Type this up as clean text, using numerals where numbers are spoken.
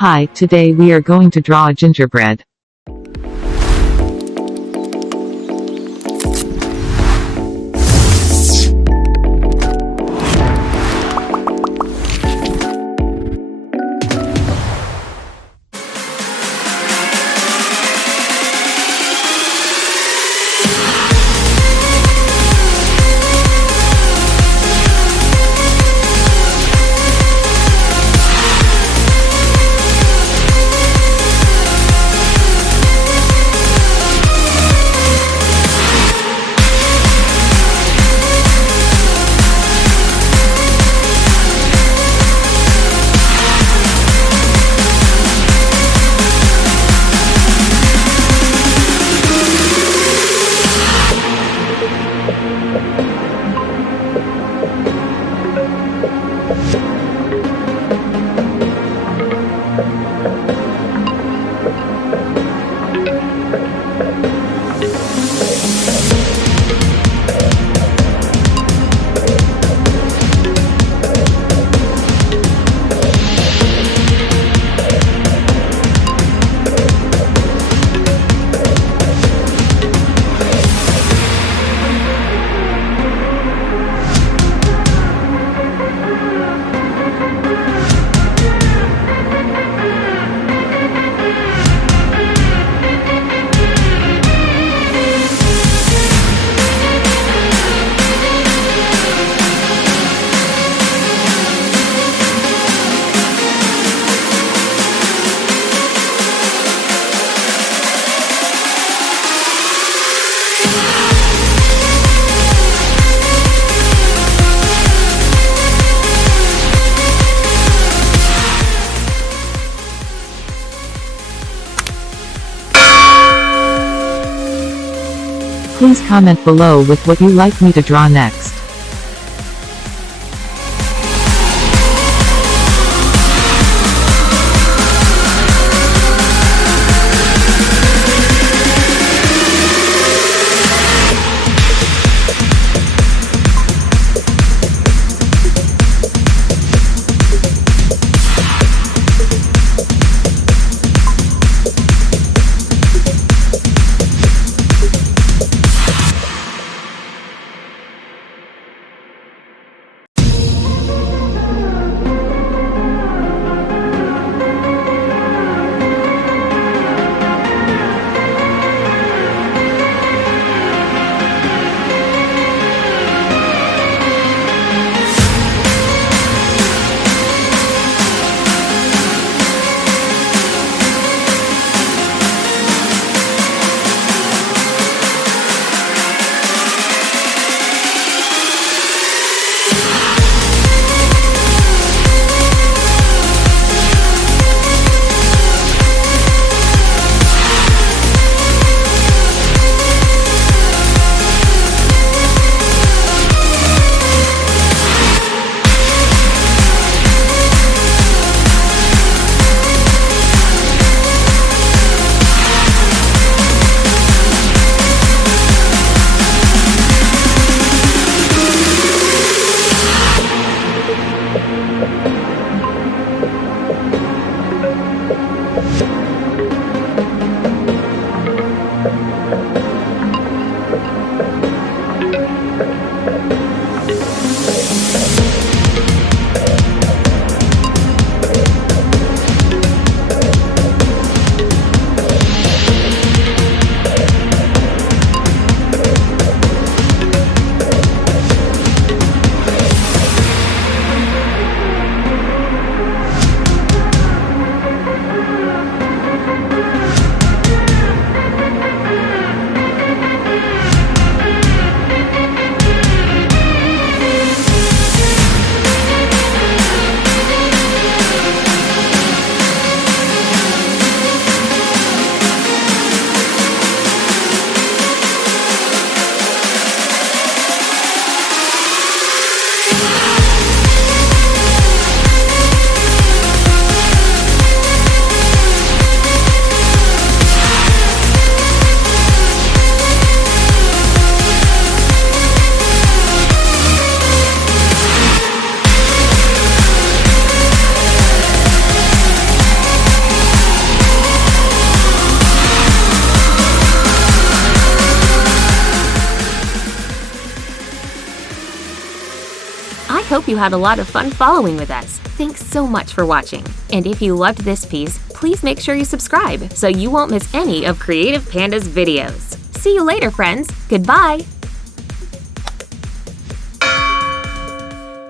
Hi, today we are going to draw a gingerbread. Please comment below with what you like me to draw next. hope you had a lot of fun following with us. Thanks so much for watching. And if you loved this piece, please make sure you subscribe so you won't miss any of Creative Panda's videos. See you later, friends! Goodbye!